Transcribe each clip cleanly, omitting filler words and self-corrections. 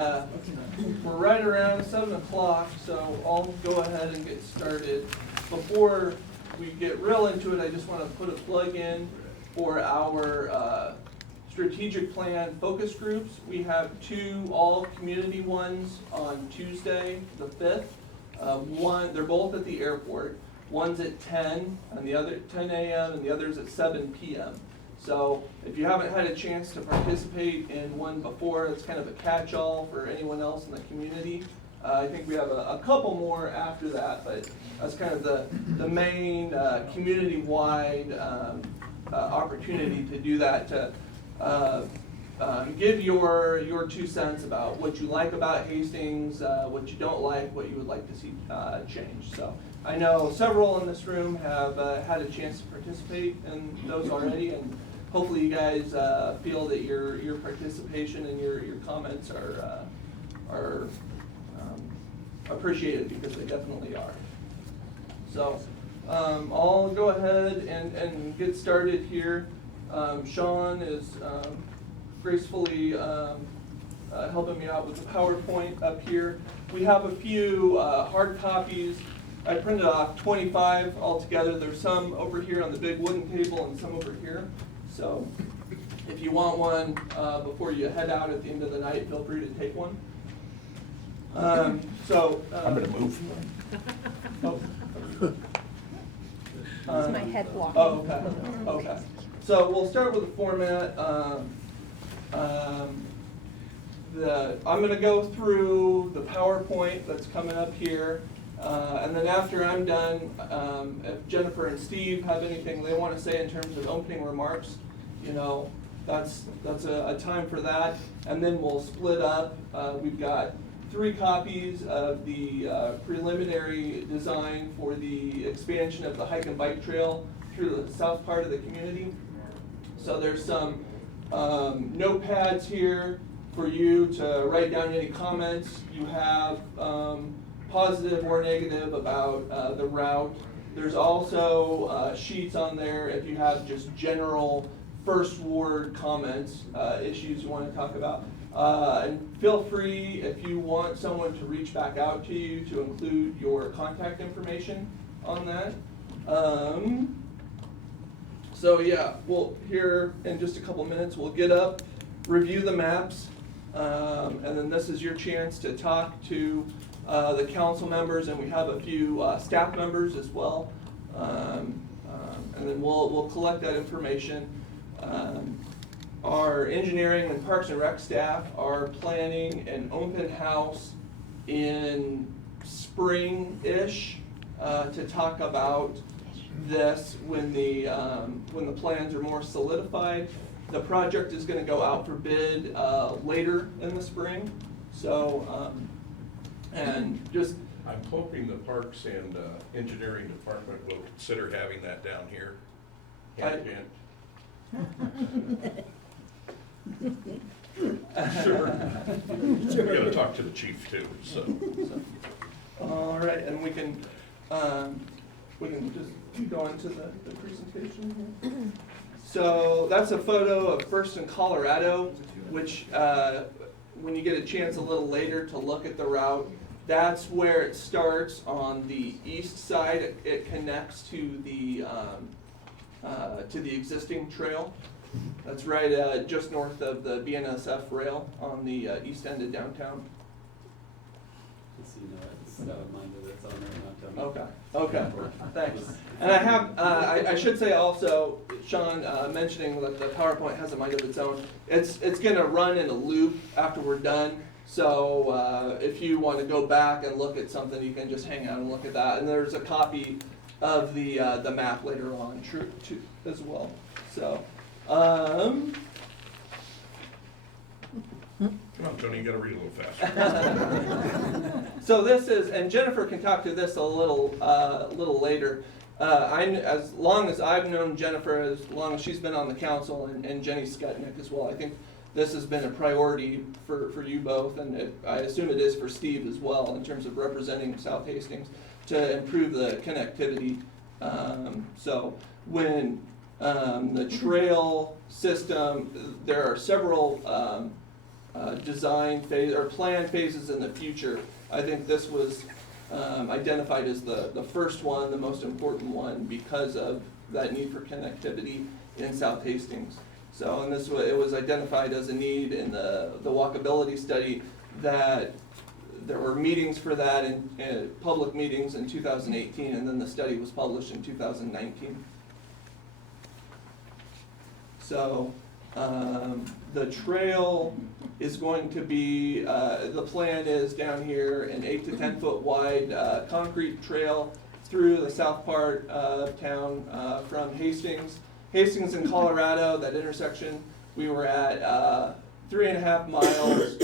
We're right around 7 o'clock, so I'll go ahead and get started. Before we get real into it, I just want to put a plug in for our strategic plan focus groups. We have two all-community ones on Tuesday, the 5th. They're both at the airport. One's at 10, and the other 10 a.m. and the other's at 7 p.m. So if you haven't had a chance to participate in one before, it's kind of a catch-all for anyone else in the community. I think we have a couple more after that, but that's kind of the main community-wide opportunity to do that, to give your 2 cents about what you like about Hastings, what you don't like, what you would like to see change. So I know several in this room have had a chance to participate in those already, and hopefully you guys feel that your participation and your comments are appreciated, because they definitely are. So I'll go ahead and get started here. Sean is gracefully helping me out with the PowerPoint up here. We have a few hard copies. I printed off 25 altogether. There's some over here on the big wooden table and some over here. So if you want one before you head out at the end of the night, feel free to take one. I'm going to move. It's my head walking. Oh, okay. Okay. So we'll start with the format. I'm going to go through the PowerPoint that's coming up here. And then after I'm done, if Jennifer and Steve have anything they want to say in terms of opening remarks, you know, that's a time for that. And then we'll split up. We've got 3 copies of the preliminary design for the expansion of the hike and bike trail through the south part of the community. So there's some notepads here for you to write down any comments you have, positive or negative, about the route. There's also sheets on there if you have just general first ward comments, issues you want to talk about. And feel free, if you want someone to reach back out to you, to include your contact information on that. So yeah, we'll here in just a couple minutes, we'll get up, review the maps, and then this is your chance to talk to the council members, and we have a few staff members as well. And then we'll collect that information. Our engineering and Parks and Rec staff are planning an open house in spring-ish to talk about this when the plans are more solidified. The project is going to go out for bid later in the spring. So and just I'm hoping the Parks and Engineering Department will consider having that down here. Sure. We got to talk to the chief too. So. All right, and we can just go into the presentation here. So that's a photo of First in Colorado, which when you get a chance a little later to look at the route, that's where it starts on the east side. It connects to the existing trail. That's right just north of the BNSF rail on the east end of downtown. Just so you know, it's a reminder that's on there, not Okay. Okay. Thanks. And I have I should say also, Sean mentioning that the PowerPoint has a mind of its own. It's going to run in a loop after we're done. So if you want to go back and look at something, you can just hang out and look at that. And there's a copy of the map later on, too, as well. So. Come on, Tony, you got to read a little faster. So this is, and Jennifer can talk to this a little later. As long as I've known Jennifer, as long as she's been on the council, and Jenny Skutnik as well, I think this has been a priority for you both, and I assume it is for Steve as well, in terms of representing South Hastings to improve the connectivity. So when the trail system, there are several design phase, or plan phases in the future. I think this was identified as the first one, the most important one, because of that need for connectivity in South Hastings. So, and it was identified as a need in the walkability study, that there were meetings for that in public meetings in 2018, and then the study was published in 2019. So, the trail is going to be, the plan is down here, an 8 to 10 foot wide concrete trail through the south part of town from Hastings in Colorado, that intersection. We were at 3.5 miles,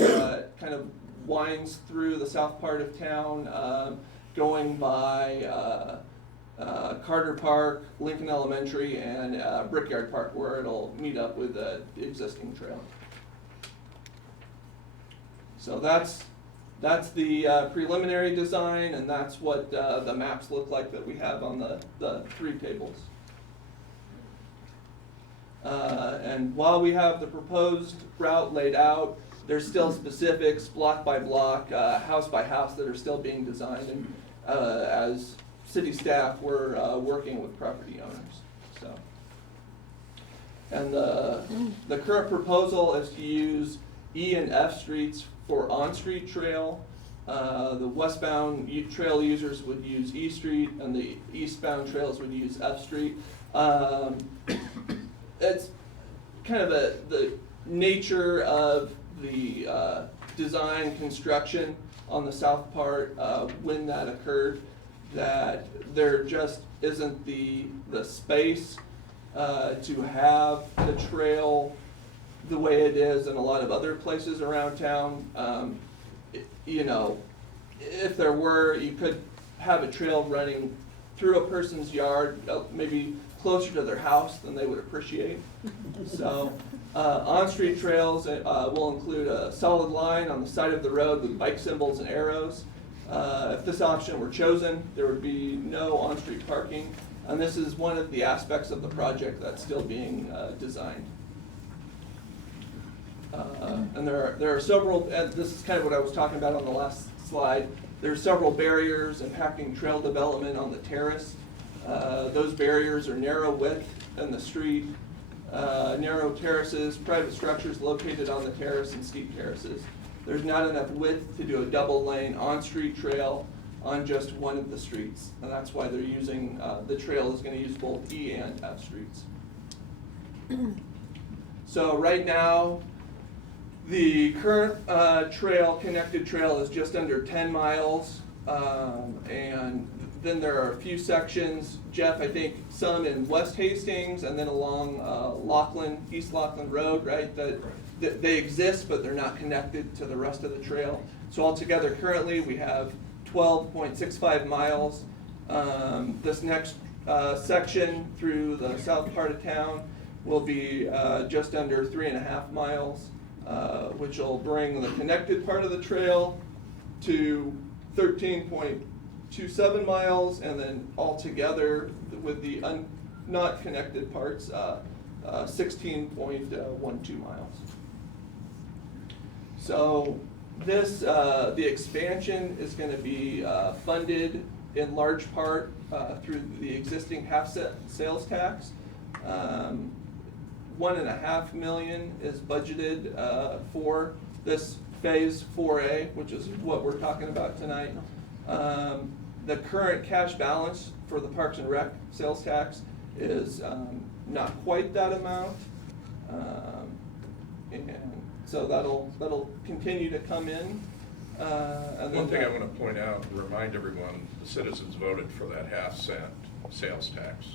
kind of winds through the south part of town, going by Carter Park, Lincoln Elementary, and Brickyard Park, where it'll meet up with the existing trail. So that's the preliminary design, and that's what the maps look like that we have on the 3 tables. And while we have the proposed route laid out, there's still specifics, block by block, house by house, that are still being designed, and as city staff, we're working with property owners. So, and the current proposal is to use E and F streets for on-street trail. The westbound trail users would use E Street, and the eastbound trails would use F Street. It's kind of the nature of the design construction on the south part when that occurred, that there just isn't the space to have the trail the way it is in a lot of other places around town. You know, if there were, you could have a trail running through a person's yard, maybe closer to their house than they would appreciate. So, on-street trails will include a solid line on the side of the road with bike symbols and arrows. If this option were chosen, there would be no on-street parking, and this is one of the aspects of the project that's still being designed. And there are several, and this is kind of what I was talking about on the last slide, there are several barriers impacting trail development on the terrace. Those barriers are narrow width in the street, narrow terraces, private structures located on the terrace, and steep terraces. There's not enough width to do a double lane on-street trail on just one of the streets, and that's why they're using, the trail is gonna use both E and F streets. So right now, the current connected trail is just under 10 miles, and then there are a few sections, Jeff, I think some in West Hastings, and then along East Laughlin Road, right, that they exist, but they're not connected to the rest of the trail. So altogether, currently, we have 12.65 miles. This next section through the south part of town will be just under 3.5 miles, which will bring the connected part of the trail to 13.27 miles, and then altogether with the not connected parts, 16.12 miles. So this, the expansion is going to be funded in large part through the existing half-cent sales tax. $1.5 million is budgeted for this phase 4A, which is what we're talking about tonight. The current cash balance for the Parks and Rec sales tax is not quite that amount, and so that'll continue to come in. And One thing I want to point out and remind everyone, the citizens voted for that half-cent sales tax,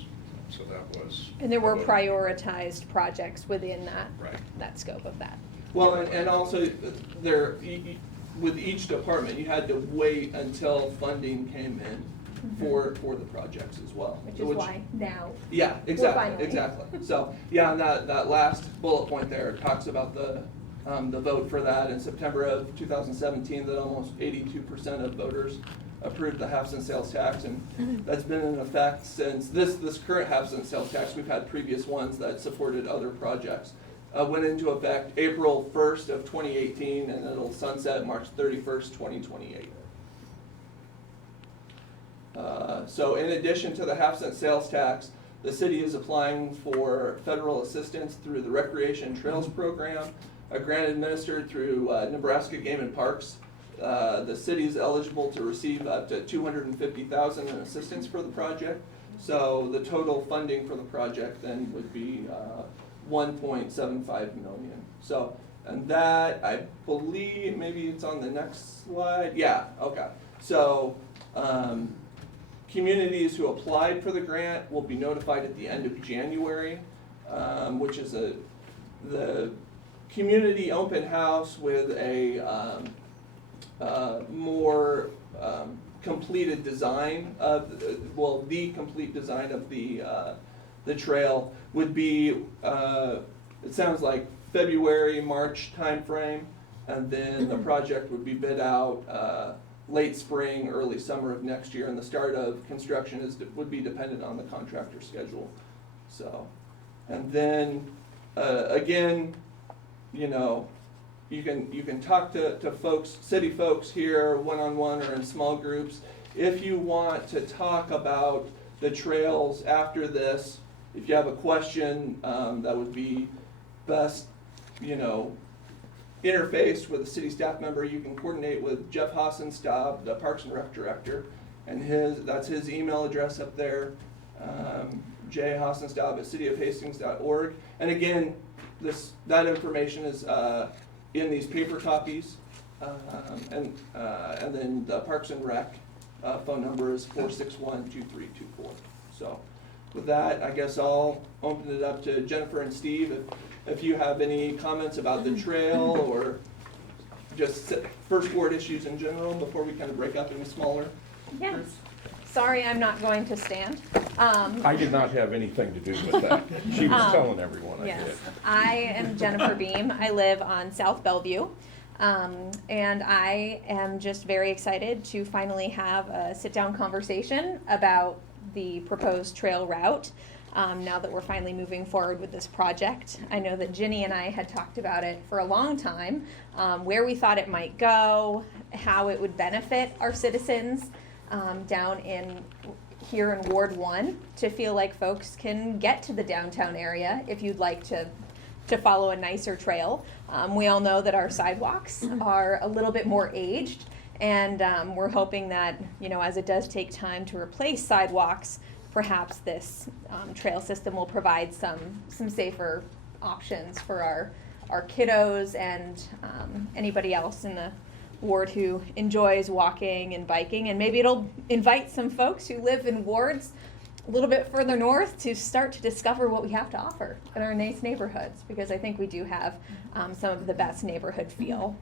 so that was. And there were prioritized projects within Right. that scope of that. Well, and also there, with each department, you had to wait until funding came in for the projects as well. Which So is why now. Yeah, finally. exactly. So, yeah, and that last bullet point there talks about the vote for that in September of 2017, that almost 82% of voters approved the half-cent sales tax, and that's been in effect since this current half-cent sales tax. We've had previous ones that supported other projects. went into effect April 1st of 2018, and it'll sunset March 31st, 2028. So in addition to the half-cent sales tax, the city is applying for federal assistance through the Recreation Trails Program, a grant administered through Nebraska Game and Parks. The city is eligible to receive up to $250,000 in assistance for the project. So the total funding for the project then would be $1.75 million. So, and that, I believe, maybe it's on the next slide. Yeah, okay. So, communities who applied for the grant will be notified at the end of January, which is the community open house with a more completed design of, the complete design of the trail would be, it sounds like February, March timeframe, and then the project would be bid out late spring, early summer of next year, and the start of construction would be dependent on the contractor schedule. So, and then again, you know, you can talk to folks, city folks here, one-on-one or in small groups. If you want to talk about the trails after this, if you have a question that would be best, you know, interfaced with a city staff member, you can coordinate with Jeff Hassenstab, the Parks and Rec Director, and that's his email address up there, jhassenstab@cityofhastings.org. And again, that information is in these paper copies, and then the Parks and Rec phone number is 461-2324. So with that, I guess I'll open it up to Jennifer and Steve if you have any comments about the trail or just first ward issues in general before we kind of break up into smaller Yes. groups. Sorry, I'm not going to stand. I did not have anything to do with that. She was telling everyone I Yes, did. I am Jennifer Beahm. I live on South Bellevue. And I am just very excited to finally have a sit-down conversation about the proposed trail route. Now that we're finally moving forward with this project. I know that Ginny and I had talked about it for a long time, where we thought it might go, how it would benefit our citizens down here in Ward 1 to feel like folks can get to the downtown area if you'd like to follow a nicer trail. We all know that our sidewalks are a little bit more aged, and we're hoping that, you know, as it does take time to replace sidewalks, perhaps this trail system will provide some safer options for our kiddos and anybody else in the ward who enjoys walking and biking, and maybe it'll invite some folks who live in wards a little bit further north to start to discover what we have to offer in our nice neighborhoods, because I think we do have some of the best neighborhood feel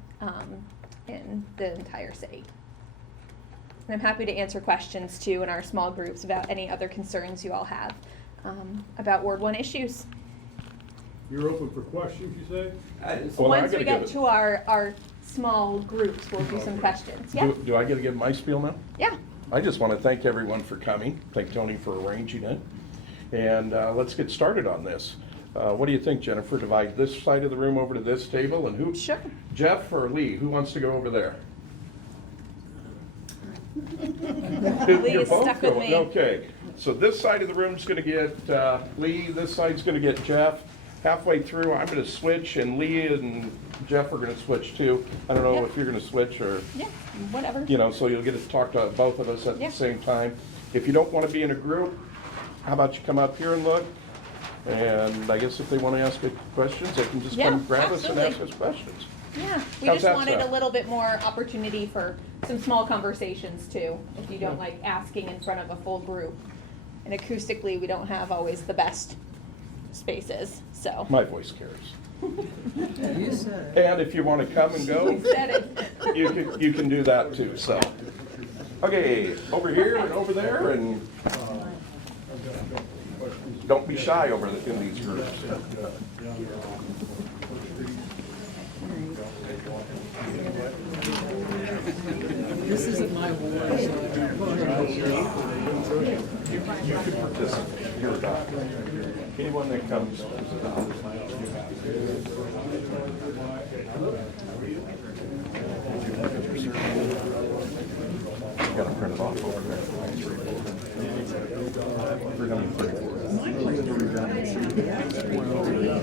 in the entire city. And I'm happy to answer questions too in our small groups about any other concerns you all have about Ward 1 issues. You're open for questions, you say? Well, I Once we gotta get give it- to our small groups, we'll do some questions. Yeah? Do I get to give my spiel now? Yeah. I just want to thank everyone for coming. Thank Tony for arranging it. And let's get started on this. What do you think, Jennifer? Divide this side of the room over to this table, and who? Sure. Jeff or Lee? Who wants to go over there? Lee You're is both stuck with going. me. Okay, so this side of the room's going to get Lee. This side's going to get Jeff. Halfway through, I'm going to switch, and Lee and Jeff are going to switch too. I don't know Yeah. if you're going to switch or. Yeah, whatever. You know, so you'll get to talk to both of us at Yeah. the same time. If you don't want to be in a group, how about you come up here and look? And I guess if they want to ask us questions, they can just Yeah, come grab us and ask absolutely. us questions. Yeah, we How's just that wanted a sound? little bit more opportunity for some small conversations too, if you don't like asking in front of a full group. And acoustically, we don't have always the best spaces, so. My voice carries. You said. And if you want to come and go, You said it. you can do that too, so. Okay, over here and over there, and don't be shy in these groups. This isn't my ward, so You could participate. You're a doctor. Anyone that comes is a doctor. You gotta print it off over there. 334.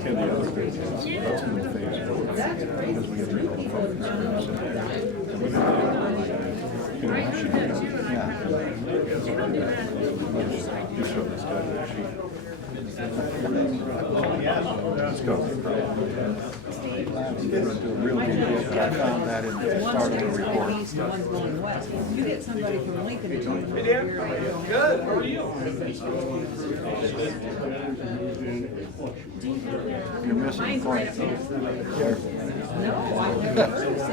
And the other thing is, that's when the phase goes, because we get rid of the phones. You show this guy that sheet. Let's go. Real deal. I found that in the start of the report. east and one's going west. You get somebody from Lincoln to come over Hey, here. Dan. Good, how are you? You're missing a point.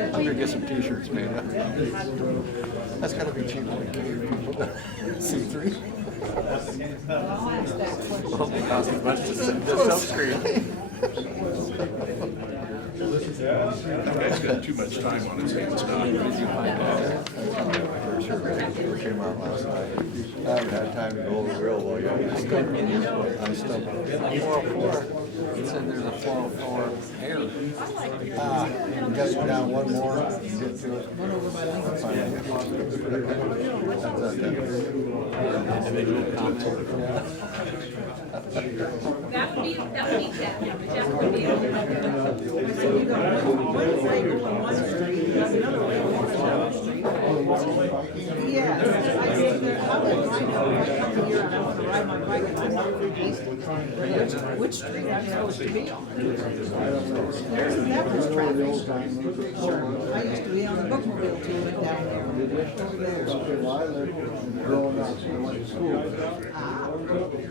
I'm gonna get some t-shirts made up. That's gotta be cheap when C3. I'll ask that question. Well, it costs as much as the silkscreen. That guy's got too much time on his hands now. Came out last night. I haven't had time to go over the real well yet. I stumbled. 404. It said there's a 404 error. Just down one more, get to it. One over by Lincoln. That would be Jeff. Jeff would be. So you got one side going one street, you got another way going another street. Yes, I think that I would find out right up here, and I want to ride my bike, and I'm not from Hastings. Which street I'm supposed to be on? That was traffic. I used to be on the bookmobile too, and down there. Growing up, I went to school.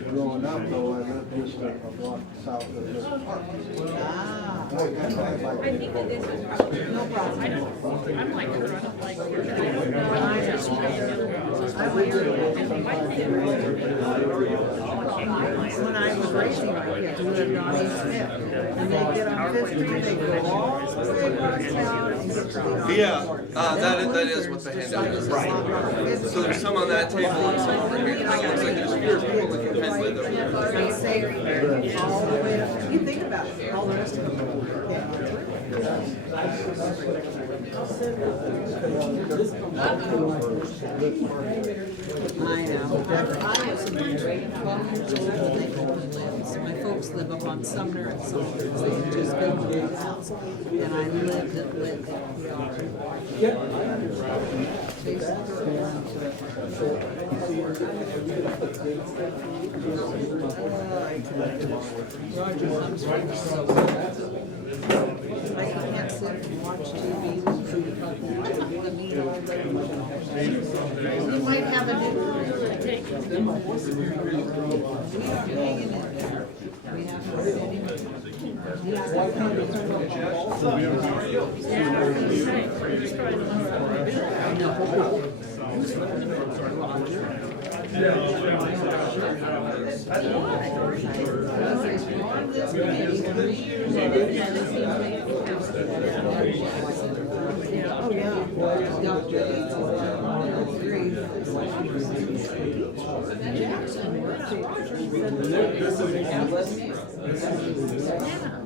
Growing up, though, I lived just a block south of this park. Ah. I think that this was probably. No problem. I'm like her, I don't like her. When I was racing my kids, we lived on East Fifth, and they'd get on 50, they'd go all the way across town and get to the office. Yeah, that is what the handout is. Right. So there's some on that table and some over here. It looks like there's fewer people that can handle it over here. They say all the way up. You think about it, all the rest of them. I know. I was 12 years old when they only lived. So my folks live up on Sumner and Sumner. They had just built a big house, and I lived at Lit. I can't sit and watch TV with the meat all day. We might have a new. We are hanging in there. We have to sit in.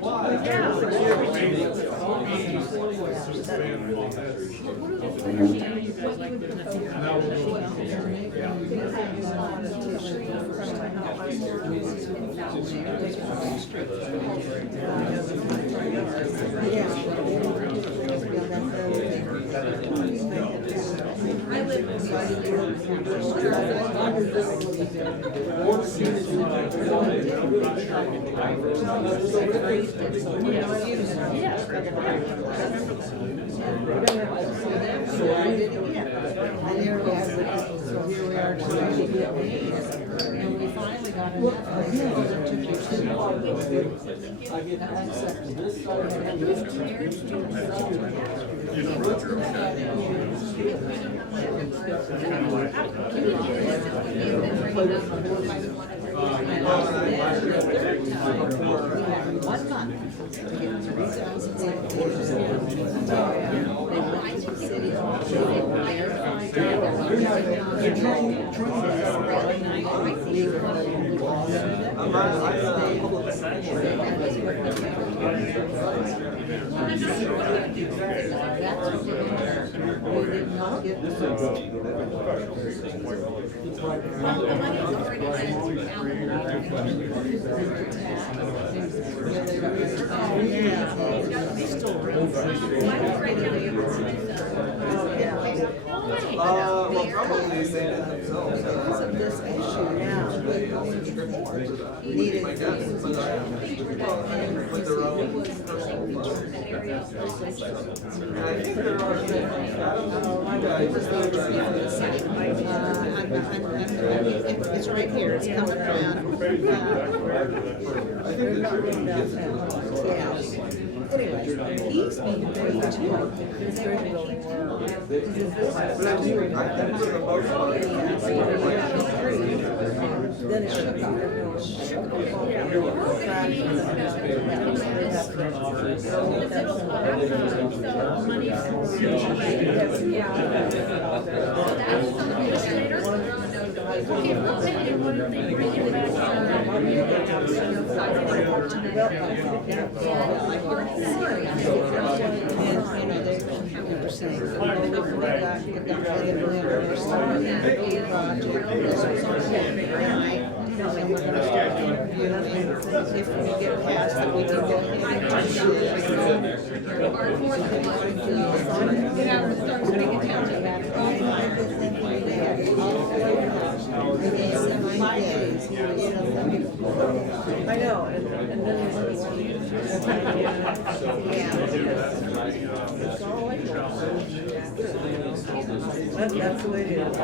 Oh, yeah. Dr. So here we are trying to get these, and we finally got enough. It took you 2 1 month. $3,000. They went to the city hall, they verified Well, probably they did themselves. Because of this issue now, they needed My guess, but with their own. And I think there are, I don't know, you guys. It's right here, it's coming around. I think the tribune gets it. Yeah. Anyway, he's being paid too. But I think for the most part, Then it shook off. If we get past that, we can go ahead I know, and then there's that's the way it is.